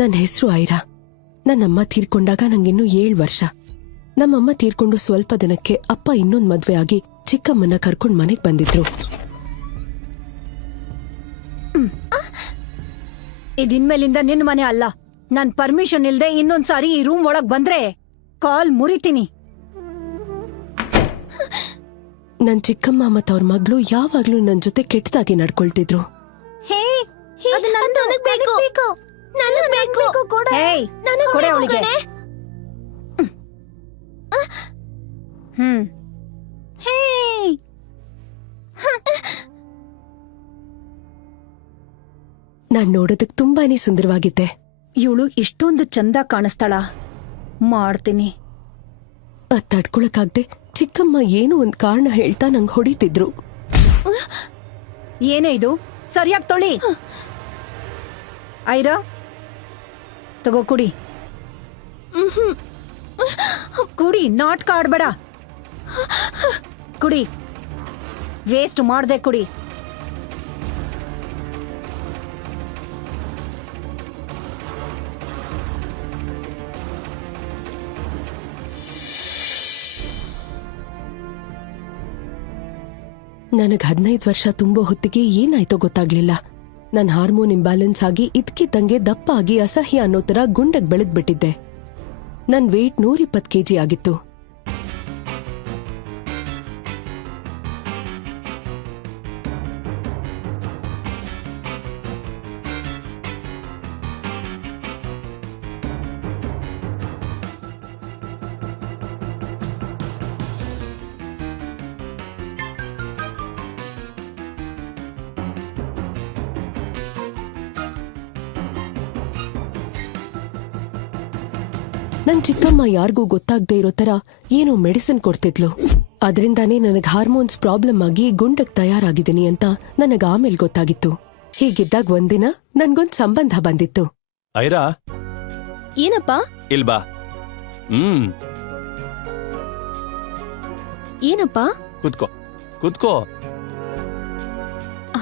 ನನ್ನ ಹೆಸರು ಐರಾ. ನನ್ನಮ್ಮ ತೀರ್ಕೊಂಡಾಗ ನಂಗಿನ್ನೂ ಏಳು ವರ್ಷ. ನಮ್ಮಮ್ಮ ತೀರ್ಕೊಂಡು ಸ್ವಲ್ಪ ದಿನಕ್ಕೆ ಅಪ್ಪ ಇನ್ನೊಂದ್ ಮದ್ವೆ ಆಗಿ ಚಿಕ್ಕಮ್ಮನ ಕರ್ಕೊಂಡ್ ಮನೆಗ್ ಬಂದಿದ್ರು. ಇದಿನ್ಮೇಲಿಂದ ನಿನ್ ಮನೆ ಅಲ್ಲ. ನನ್ ಪರ್ಮಿಷನ್ ಇಲ್ದೆ ಇನ್ನೊಂದ್ಸಾರಿ ಈ ರೂಮ್ ಒಳಗ್ ಬಂದ್ರೆ ಕಾಲ್ ಮುರಿತೀನಿ. ನನ್ ಚಿಕ್ಕಮ್ಮ ಮತ್ತ ಅವ್ರ ಮಗಳು ಯಾವಾಗ್ಲೂ ನನ್ ಜೊತೆ ಕೆಟ್ಟದಾಗಿ ನಡ್ಕೊಳ್ತಿದ್ರು. ಹೇ ಅದು ನನಗ್ ಬೇಕು. ಬೇಕು. ಹೇಯ್ ನನಗ್ ಕೊಡೆ ಬೇಕು ಅವಳಿಗೆ. ಕಣೆ. ಹ್ಮ್. ಹೇ ನಾನ್ ನೋಡೋದಕ್ ತುಂಬಾನೇ ಸುಂದರವಾಗಿದ್ದೆ. ಇವಳು ಇಷ್ಟೊಂದು ಚಂದ ಕಾಣಿಸ್ತಾಳ. ಮಾಡ್ತೀನಿ. ಅದ್ ತಡ್ಕೊಳಕ್ಕಾಗ್ದೆ ಚಿಕ್ಕಮ್ಮ ಏನು ಒಂದ್ ಕಾರಣ ಹೇಳ್ತಾ ನಂಗೆ ಹೊಡಿತಿದ್ರು. ಏನೇ ಇದು? ಸರಿಯಾಗಿ ತೊಳಿ. ಐರಾ? ತಗೋ ಕುಡಿ. ಕುಡಿ ನಾಟ್ಕ ಆಡ್ಬೇಡ ಕುಡಿ. ವೇಸ್ಟ್ ಮಾಡ್ದೆ ಕುಡಿ. ನನಗೆ ಹದಿನೈದು ವರ್ಷ ತುಂಬೋ ಹೊತ್ತಿಗೆ ಏನಾಯ್ತೋ ಗೊತ್ತಾಗ್ಲಿಲ್ಲ. ನನ್ ಹಾರ್ಮೋನ್ ಇಂಬ್ಯಾಲೆನ್ಸ್ ಆಗಿ ಇದ್ಕಿದ್ದಂಗೆ ದಪ್ಪ ಆಗಿ ಅಸಹ್ಯ ಅನ್ನೋ ತರ ಗುಂಡಗ್ ಬೆಳೆದ್ಬಿಟ್ಟಿದ್ದೆ. ನನ್ ವೇಟ್ ನೂರಿಪ್ಪತ್ ಕೆಜಿ ಆಗಿತ್ತು. ನನ್ ಚಿಕ್ಕಮ್ಮ ಯಾರಿಗೂ ಗೊತ್ತಾಗ್ದೇ ಇರೋ ತರ ಏನೋ ಮೆಡಿಸಿನ್ ಕೊಡ್ತಿದ್ಲು. ಅದರಿಂದಾನೇ ನನಗ್ ಹಾರ್ಮೋನ್ಸ್ ಪ್ರಾಬ್ಲಮ್ ಆಗಿ ಗುಂಡಕ್ ತಯಾರಾಗಿದ್ದೀನಿ ಅಂತ ನನಗ ಆಮೇಲೆ ಗೊತ್ತಾಗಿತ್ತು. ಹೀಗಿದ್ದಾಗ ಒಂದಿನ ನನ್ಗೊಂದ್ ಸಂಬಂಧ ಬಂದಿತ್ತು. ಐರಾ? ಏನಪ್ಪ? ಇಲ್ ಬಾ. ಹ್ಮ್. ಏನಪ್ಪ? ಕುತ್ಕೋ. ಕುತ್ಕೋ.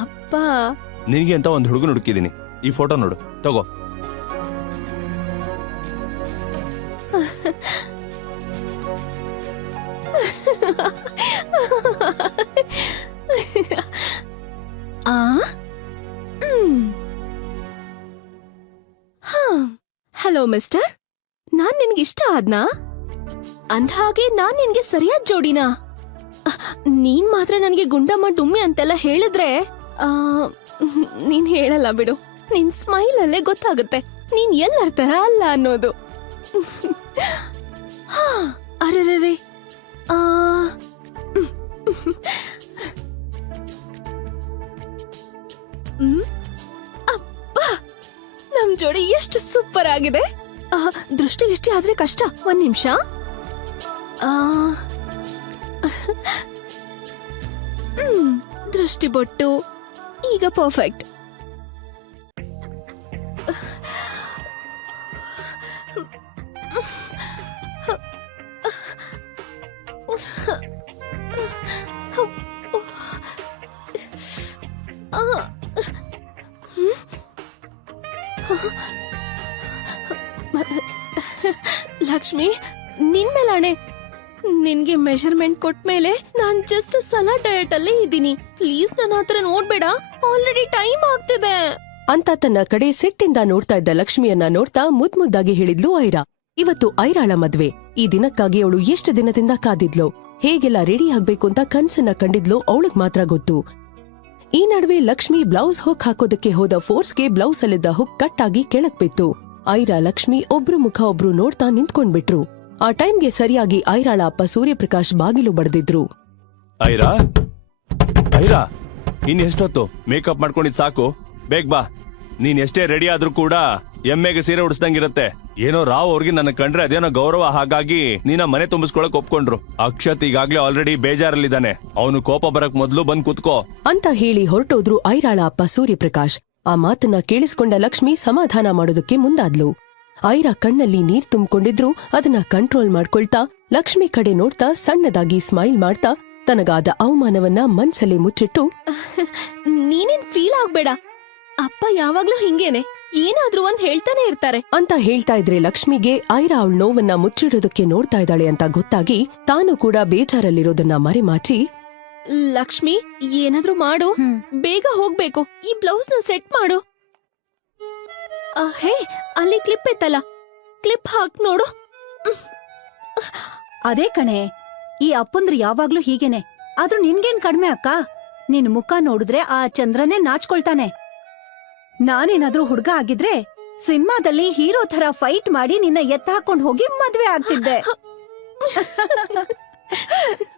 ಅಪ್ಪ. ನಿನಗೆ ಅಂತ ಒಂದು ಹುಡುಗನ ಹುಡುಕಿದೀನಿ ಈ ಫೋಟೋ ನೋಡು. ತಗೋ. Hello mister? ನಾನ್ ನಿನ್ಗೆ ಇಷ್ಟ ಆದ್ನಾ? ಅಂದ ಹಾಗೆ ನಾನ್ ನಿನ್ಗೆ ಸರಿಯಾದ ಜೋಡಿನಾ? ನೀನ್ ಮಾತ್ರ ನನ್ಗೆ ಗುಂಡಮ್ಮ ಡುಮ್ಮಿ ಅಂತೆಲ್ಲ ಹೇಳಿದ್ರೆ ಆ, ನೀನ್ ಹೇಳಲ್ಲ ಬಿಡು. ನಿನ್ ಸ್ಮೈಲ್ ಅಲ್ಲೇ ಗೊತ್ತಾಗುತ್ತೆ. ನೀನ್ ಎಲ್ಲರ್ತರ ಅಲ್ಲ ಅನ್ನೋದು. ಹಾ, ಅರೆರೆರೆ. ಆ ಎಷ್ಟು ಸೂಪರ್ ಆಗಿದೆ? ದೃಷ್ಟಿ ದೃಷ್ಟಿಗಿಷ್ಟಿ ಆದ್ರೆ ಕಷ್ಟ. ಒಂದ್ ನಿಮಿಷ. ದೃಷ್ಟಿ ಬೊಟ್ಟು. ಈಗ ಪರ್ಫೆಕ್ಟ್ ಲಕ್ಷ್ಮಿ, ನಿನ್ ಮೇಲಾಣೆ. ನಿನ್ಗೆ ಮೆಷರ್ಮೆಂಟ್ ಕೊಟ್ಮೇಲೆ ನಾನ್ ಜಸ್ಟ್ ಸಲಾ ಡಯಟ್ ಅಲ್ಲೇ ಇದ್ದೀನಿ. ಪ್ಲೀಸ್ ನನ್ನ ಹತ್ರ ನೋಡ್ಬೇಡ. ಆಲ್ರೆಡಿ ಟೈಮ್ ಆಗ್ತಿದೆ. ಅಂತ ತನ್ನ ಕಡೆ ಸಿಟ್ಟಿಂದ ನೋಡ್ತಾ ಇದ್ದ ಲಕ್ಷ್ಮಿಯನ್ನ ನೋಡ್ತಾ ಮುದ್ ಮುದ್ದಾಗಿ ಹೇಳಿದ್ಲು ಐರಾ. ಇವತ್ತು ಐರಾಳ ಮದ್ವೆ. ಈ ದಿನಕ್ಕಾಗಿ ಅವಳು ಎಷ್ಟು ದಿನದಿಂದ ಕಾದಿದ್ಲು? ಹೇಗೆಲ್ಲ ರೆಡಿ ಆಗ್ಬೇಕು ಅಂತ ಕನ್ಸನ್ನ ಕಂಡಿದ್ಲು ಅವಳಗ್ ಮಾತ್ರ ಗೊತ್ತು. ಈ ನಡುವೆ ಲಕ್ಷ್ಮಿ ಬ್ಲೌಸ್ ಹುಕ್ ಹಾಕೋದಕ್ಕೆ ಹೋದ ಫೋರ್ಸ್ಗೆ ಬ್ಲೌಸ್ ಅಲ್ಲಿದ್ದ ಹುಕ್ ಕಟ್ ಆಗಿ ಕೆಳಕ್ ಬಿತ್ತು. ಐರಾ ಲಕ್ಷ್ಮಿ ಒಬ್ರು ಮುಖ ಒಬ್ರು ನೋಡ್ತಾ ನಿಂತ್ಕೊಂಡ್ಬಿಟ್ರು. ಆ ಟೈಮ್ಗೆ ಸರಿಯಾಗಿ ಐರಾಳ ಅಪ್ಪ ಸೂರ್ಯಪ್ರಕಾಶ್ ಬಾಗಿಲು ಬಡ್ದಿದ್ರು. ಐರಾ? ಐರಾ? ಇನ್ ಎಷ್ಟೊತ್ತು? ಮೇಕಪ್ ಮಾಡ್ಕೊಂಡಿದ್ ಸಾಕು. ಬೇಗ ಬಾ. ನೀನ್ ಎಷ್ಟೇ ರೆಡಿ ಆದ್ರೂ ಕೂಡ ಎಮ್ಮೆಗೆ ಸೀರೆ ಉಡಿಸ್ದಂಗಿರತ್ತೆ. ಏನೋ ರಾವ್ ಅವ್ರಿಗೆ ನನ್ನ ಕಂಡ್ರೆ ಅದೇನೋ ಗೌರವ ಹಾಗಾಗಿ ನೀನ ಮನೆ ತುಂಬಿಸ್ಕೊಳಕ್ ಒಪ್ಕೊಂಡ್ರು. ಅಕ್ಷತ್ ಈಗಾಗ್ಲೇ ಆಲ್ರೆಡಿ ಬೇಜಾರಲ್ಲಿದ್ದಾನೆ. ಅವನು ಕೋಪ ಬರಕ್ ಮೊದ್ಲು ಬಂದ್ ಕುತ್ಕೋ. ಅಂತ ಹೇಳಿ ಹೊರಟೋದ್ರು ಐರಾಳ ಅಪ್ಪ ಸೂರ್ಯಪ್ರಕಾಶ್. ಆ ಮಾತನ್ನ ಕೇಳಿಸ್ಕೊಂಡ ಲಕ್ಷ್ಮಿ ಸಮಾಧಾನ ಮಾಡೋದಕ್ಕೆ ಮುಂದಾದ್ಲು. ಐರಾ ಕಣ್ಣಲ್ಲಿ ನೀರ್ ತುಂಬಿಕೊಂಡಿದ್ರು ಅದನ್ನ ಕಂಟ್ರೋಲ್ ಮಾಡ್ಕೊಳ್ತಾ ಲಕ್ಷ್ಮಿ ಕಡೆ ನೋಡ್ತಾ ಸಣ್ಣದಾಗಿ ಸ್ಮೈಲ್ ಮಾಡ್ತಾ ತನಗಾದ ಅವಮಾನವನ್ನ ಮನ್ಸಲ್ಲೇ ಮುಚ್ಚಿಟ್ಟು ನೀನೇನ್ ಫೀಲ್ ಆಗ್ಬೇಡ. ಅಪ್ಪ ಯಾವಾಗ್ಲೂ ಹಿಂಗೇನೆ. ಏನಾದ್ರೂ ಒಂದ್ ಹೇಳ್ತಾನೆ ಇರ್ತಾರೆ. ಅಂತ ಹೇಳ್ತಾ ಇದ್ರೆ ಲಕ್ಷ್ಮಿಗೆ ಐರಾ ಅವಳ ನೋವನ್ನ ಮುಚ್ಚಿಡೋದಕ್ಕೆ ನೋಡ್ತಾ ಇದ್ದಾಳೆ ಅಂತ ಗೊತ್ತಾಗಿ ತಾನು ಕೂಡ ಬೇಜಾರಲ್ಲಿರೋದನ್ನ ಮರೆಮಾಚಿ ಲಕ್ಷ್ಮಿ ಏನಾದ್ರೂ ಮಾಡು. ಬೇಗ ಹೋಗ್ಬೇಕು. ಈ ಬ್ಲೌಸ್ನ ಸೆಟ್ ಮಾಡು. ಹೇ ಅಲ್ಲಿ ಕ್ಲಿಪ್ ಇತ್ತಲ್ಲ. ಕ್ಲಿಪ್ ಹಾಕ್ ನೋಡು. ಅದೇ ಕಣೆ ಈ ಅಪ್ಪಂದ್ರ ಯಾವಾಗ್ಲೂ ಹೀಗೇನೆ. ಆದ್ರೂ ನಿನ್ಗೇನ್ ಕಡಿಮೆ ಅಕ್ಕ? ನಿನ್ ಮುಖ ನೋಡಿದ್ರೆ ಆ ಚಂದ್ರನೇ ನಾಚ್ಕೊಳ್ತಾನೆ. ನಾನೇನಾದ್ರೂ ಹುಡ್ಗ ಆಗಿದ್ರೆ ಸಿನಿಮಾದಲ್ಲಿ ಹೀರೋ ತರ ಫೈಟ್ ಮಾಡಿ ನಿನ್ನ ಎತ್ತ ಹಾಕೊಂಡ್ ಹೋಗಿ ಮದ್ವೆ ಆಗ್ತಿದ್ದೆ.